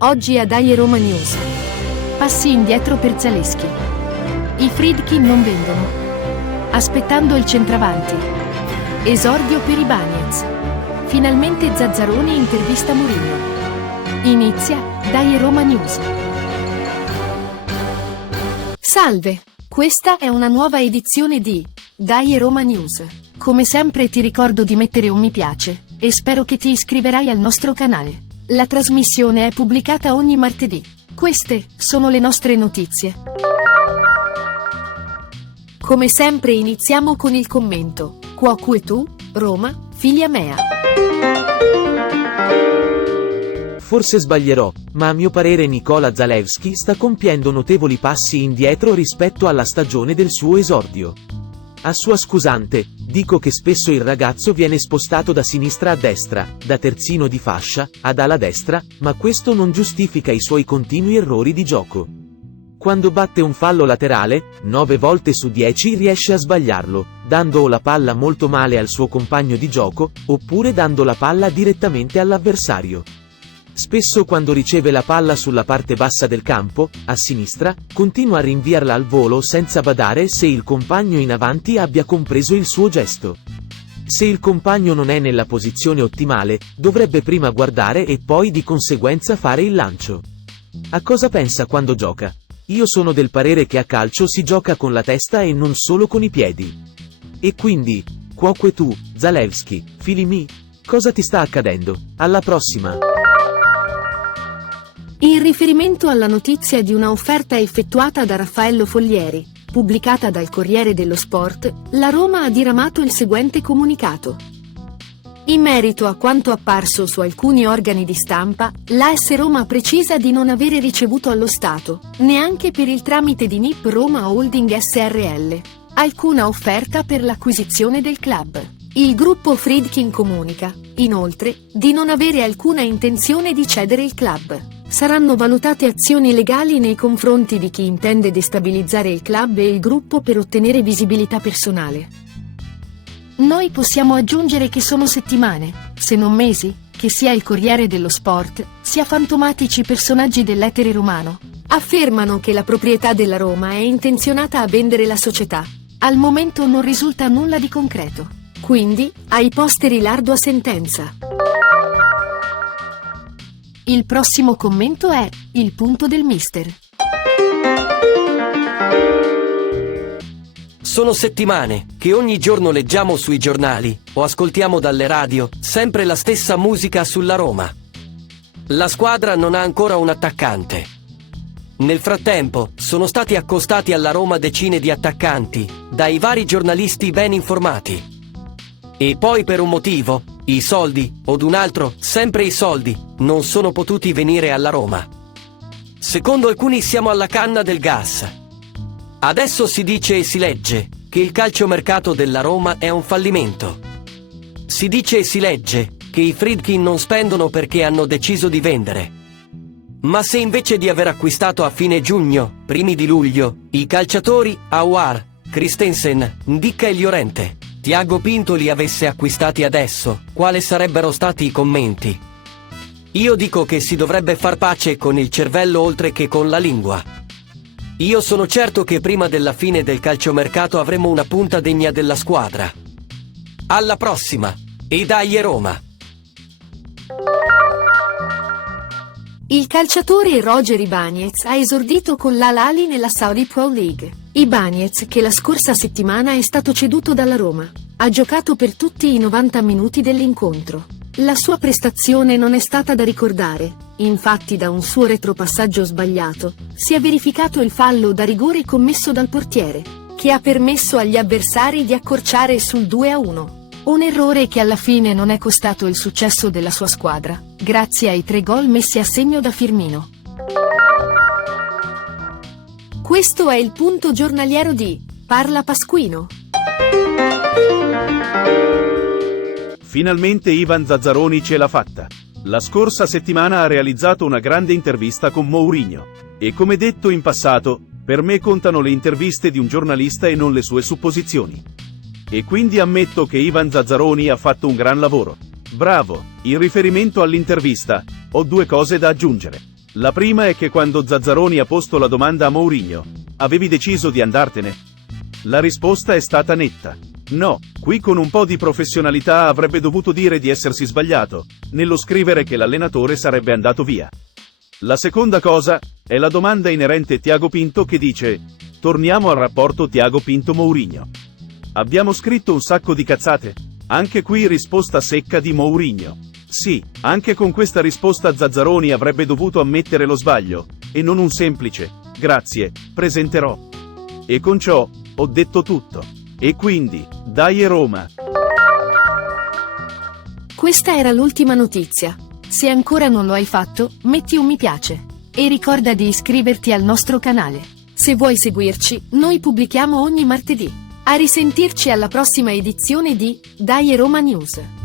Oggi a Dai Roma News. Passi indietro per Zalewski. I Friedkin non vendono. Aspettando il centravanti. Esordio per Ibañez. Finalmente Zazzaroni intervista Mourinho. Inizia Dai Roma News. Salve, questa è una nuova edizione di Dai Roma News. Come sempre ti ricordo di mettere un mi piace e spero che ti iscriverai al nostro canale. La trasmissione è pubblicata ogni martedì. Queste sono le nostre notizie. Come sempre iniziamo con il commento. Cuoco e tu, Roma, figlia mea. Forse sbaglierò, ma a mio parere Nicola Zalewski sta compiendo notevoli passi indietro rispetto alla stagione del suo esordio. A sua scusante, dico che spesso il ragazzo viene spostato da sinistra a destra, da terzino di fascia, ad ala destra, ma questo non giustifica i suoi continui errori di gioco. Quando batte un fallo laterale, 9 volte su 10 riesce a sbagliarlo, dando o la palla molto male al suo compagno di gioco, oppure dando la palla direttamente all'avversario. Spesso quando riceve la palla sulla parte bassa del campo, a sinistra, continua a rinviarla al volo senza badare se il compagno in avanti abbia compreso il suo gesto. Se il compagno non è nella posizione ottimale, dovrebbe prima guardare e poi di conseguenza fare il lancio. A cosa pensa quando gioca? Io sono del parere che a calcio si gioca con la testa e non solo con i piedi. E quindi, cuoco e tu, Zalewski, fili mi? Cosa ti sta accadendo? Alla prossima! In riferimento alla notizia di una offerta effettuata da Raffaello Foglieri, pubblicata dal Corriere dello Sport, la Roma ha diramato il seguente comunicato. In merito a quanto apparso su alcuni organi di stampa, l'AS Roma precisa di non avere ricevuto allo Stato, neanche per il tramite di NIP Roma Holding Srl, alcuna offerta per l'acquisizione del club. Il gruppo Friedkin comunica, inoltre, di non avere alcuna intenzione di cedere il club. Saranno valutate azioni legali nei confronti di chi intende destabilizzare il club e il gruppo per ottenere visibilità personale. Noi possiamo aggiungere che sono settimane, se non mesi, che sia il Corriere dello Sport, sia fantomatici personaggi dell'etere romano, affermano che la proprietà della Roma è intenzionata a vendere la società. Al momento non risulta nulla di concreto. Quindi, ai posteri l'ardua sentenza. Il prossimo commento è il punto del mister. Sono settimane che ogni giorno leggiamo sui giornali o ascoltiamo dalle radio sempre la stessa musica sulla Roma. La squadra non ha ancora un attaccante. Nel frattempo sono stati accostati alla Roma decine di attaccanti dai vari giornalisti ben informati. E poi per un motivo, i soldi, o d'un altro, sempre i soldi, non sono potuti venire alla Roma. Secondo alcuni siamo alla canna del gas. Adesso si dice e si legge che il calciomercato della Roma è un fallimento. Si dice e si legge che i Friedkin non spendono perché hanno deciso di vendere. Ma se invece di aver acquistato a fine giugno, primi di luglio, i calciatori Aouar, Christensen, Ndicka e Llorente, Tiago Pinto li avesse acquistati adesso, quali sarebbero stati i commenti? Io dico che si dovrebbe far pace con il cervello oltre che con la lingua. Io sono certo che prima della fine del calciomercato avremo una punta degna della squadra. Alla prossima! E dai Roma! Il calciatore Roger Ibañez ha esordito con l'Al-Ahly nella Saudi Pro League. Ibañez, che la scorsa settimana è stato ceduto dalla Roma, ha giocato per tutti i 90 minuti dell'incontro. La sua prestazione non è stata da ricordare, infatti da un suo retropassaggio sbagliato si è verificato il fallo da rigore commesso dal portiere, che ha permesso agli avversari di accorciare sul 2-1. Un errore che alla fine non è costato il successo della sua squadra, grazie ai 3 gol messi a segno da Firmino. Questo è il punto giornaliero di Parla Pasquino. Finalmente Ivan Zazzaroni ce l'ha fatta. La scorsa settimana ha realizzato una grande intervista con Mourinho. E come detto in passato, per me contano le interviste di un giornalista e non le sue supposizioni. E quindi ammetto che Ivan Zazzaroni ha fatto un gran lavoro. Bravo! In riferimento all'intervista, ho 2 cose da aggiungere. La prima è che quando Zazzaroni ha posto la domanda a Mourinho, avevi deciso di andartene? La risposta è stata netta. No, qui con un po' di professionalità avrebbe dovuto dire di essersi sbagliato, nello scrivere che l'allenatore sarebbe andato via. La seconda cosa, è la domanda inerente Tiago Pinto che dice, torniamo al rapporto Tiago Pinto-Mourinho. Abbiamo scritto un sacco di cazzate? Anche qui risposta secca di Mourinho. Sì, anche con questa risposta Zazzaroni avrebbe dovuto ammettere lo sbaglio, e non un semplice, grazie, presenterò. E con ciò, ho detto tutto. E quindi, dai Roma! Questa era l'ultima notizia. Se ancora non lo hai fatto, metti un mi piace. E ricorda di iscriverti al nostro canale. Se vuoi seguirci, noi pubblichiamo ogni martedì. A risentirci alla prossima edizione di Dai Roma News.